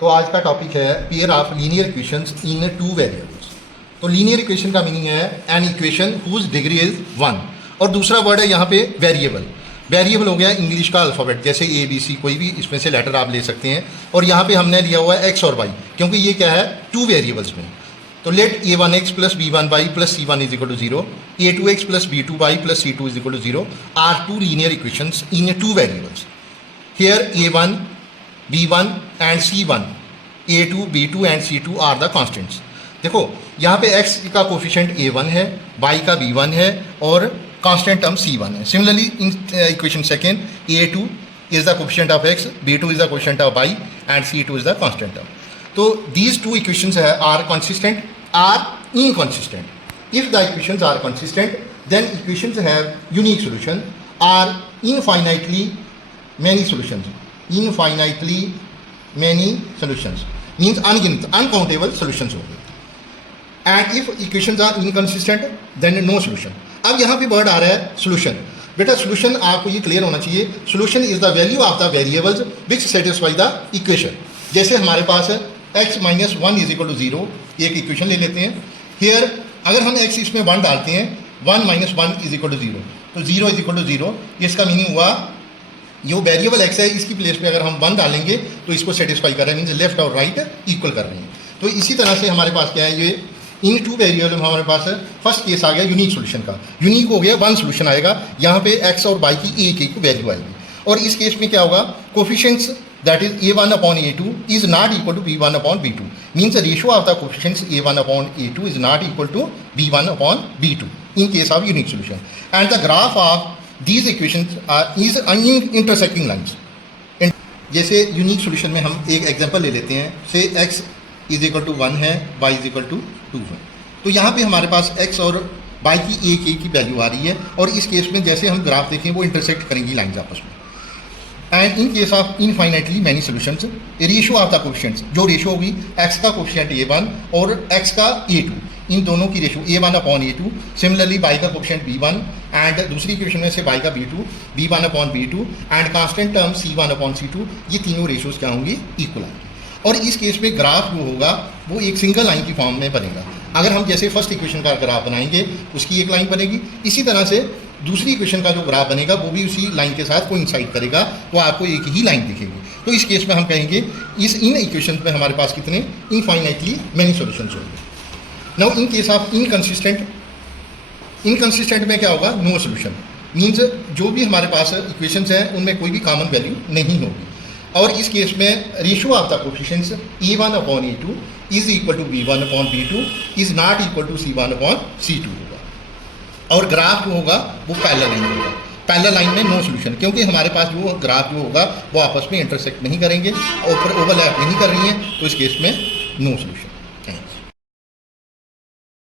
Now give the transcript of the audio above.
तो आज का टॉपिक है pair of linear equations in two variables. तो लीनियर इक्वेशन का मीनिंग है an equation whose degree is 1, और दूसरा वर्ड है यहाँ पे वेरिएबल। वेरिएबल हो गया इंग्लिश का अल्फ़ाबेट, जैसे ए बी सी, कोई भी इसमें से लेटर आप ले सकते हैं। और यहाँ पे हमने लिया हुआ है एक्स और वाई, क्योंकि ये क्या है, टू वेरिएबल्स में। तो let a1x plus b1y plus c1 is equal to 0, a2x plus b2y plus c2 is equal to 0 are two linear equations in two variables. Here a1, b1 and c1, a2, b2 and c2 are the constants. देखो यहाँ पे x का coefficient a1 है, y का b1 है और constant term c1 है। Similarly in equation second, a2 is the coefficient of x, b2 is the coefficient of y and c2 is the constant term. तो these two equations are consistent, are inconsistent. If the equations are consistent, then equations have unique solution, are infinitely many solutions. Infinitely many solutions means ungint, uncountable solutions होंगे। And if equations are inconsistent, then no solution. अब यहाँ पे word आ रहा है solution। बेटा solution आपको ये clear होना चाहिए, solution is the value of the variables which satisfy the equation। जैसे हमारे पास है x minus 1 is equal to 0, एक इक्वेशन ले लेते हैं। हियर अगर हम x इसमें 1 डालते हैं, 1 माइनस 1 इज इक्वल टू 0, तो 0 इज इक्वल टू 0, इसका मीनिंग हुआ जो वेरिएबल x है इसकी प्लेस पे अगर हम 1 डालेंगे तो इसको सेटिस्फाई कर रहे हैं, मीन्स लेफ्ट और राइट इक्वल कर रहे हैं। तो इसी तरह से हमारे पास क्या है, ये इन टू वेरिएबल में हमारे पास फर्स्ट केस आ गया यूनिक सोल्यूशन का। यूनिक हो गया, 1 सोल्यूशन आएगा, यहाँ पे x और y की एक एक वैल्यू आएगी। और इस केस में क्या होगा, coefficients that is a1 upon a2 is not equal to b1 upon b2, means the ratio of the coefficients a1 upon a2 is not equal to b1 upon b2 in case of unique solution, and the graph of these equations is intersecting lines। जैसे unique solution में हम एक example ले लेते हैं, से x is equal to 1 है, y is equal to 2 है। तो यहाँ पे हमारे पास x और y की एक एक की वैल्यू आ रही है, और इस केस में जैसे हम ग्राफ देखें वो इंटरसेक्ट करेंगी लाइन्स आपस में। And in case of infinitely many solutions, ratio of the coefficients, जो रेशियो होगी x का कोफिशिएंट a1 और x का a2, इन दोनों की ratio a1 upon a2। Similarly y का कोफिशिएंट b1 एंड दूसरी इक्वेशन में से y का b2, b1 upon b2 and constant term c1 upon c2, ये तीनों रेशियोज क्या होंगी, इक्वल आएंगी। और इस केस में ग्राफ जो होगा वो एक सिंगल लाइन की फॉर्म में बनेगा। अगर हम जैसे फर्स्ट इक्वेशन का ग्राफ बनाएंगे उसकी एक लाइन बनेगी, इसी तरह से दूसरी इक्वेशन का जो ग्राफ बनेगा वो भी उसी लाइन के साथ कोइंसाइड करेगा, तो आपको एक ही लाइन दिखेगी। तो इस केस में हम कहेंगे इन इक्वेशन में हमारे पास कितने इनफाइनाइटली मैनी सॉल्यूशंस होंगे। Now in case of inconsistent में क्या होगा, नो सॉल्यूशन, मीन्स जो भी हमारे पास इक्वेशंस हैं उनमें कोई भी कॉमन वैल्यू नहीं होगी। और इस केस में ratio of the coefficients a1 upon a2 is equal to b1 upon b2 is not equal to c1 upon c2 होगा। और ग्राफ जो होगा वो पैरेलल लाइन होगा। पैरेलल लाइन में नो सॉल्यूशन, क्योंकि हमारे पास जो ग्राफ जो होगा वो आपस में इंटरसेक्ट नहीं करेंगे, ओवरलैप नहीं कर रही हैं, तो इस केस में नो सॉल्यूशन।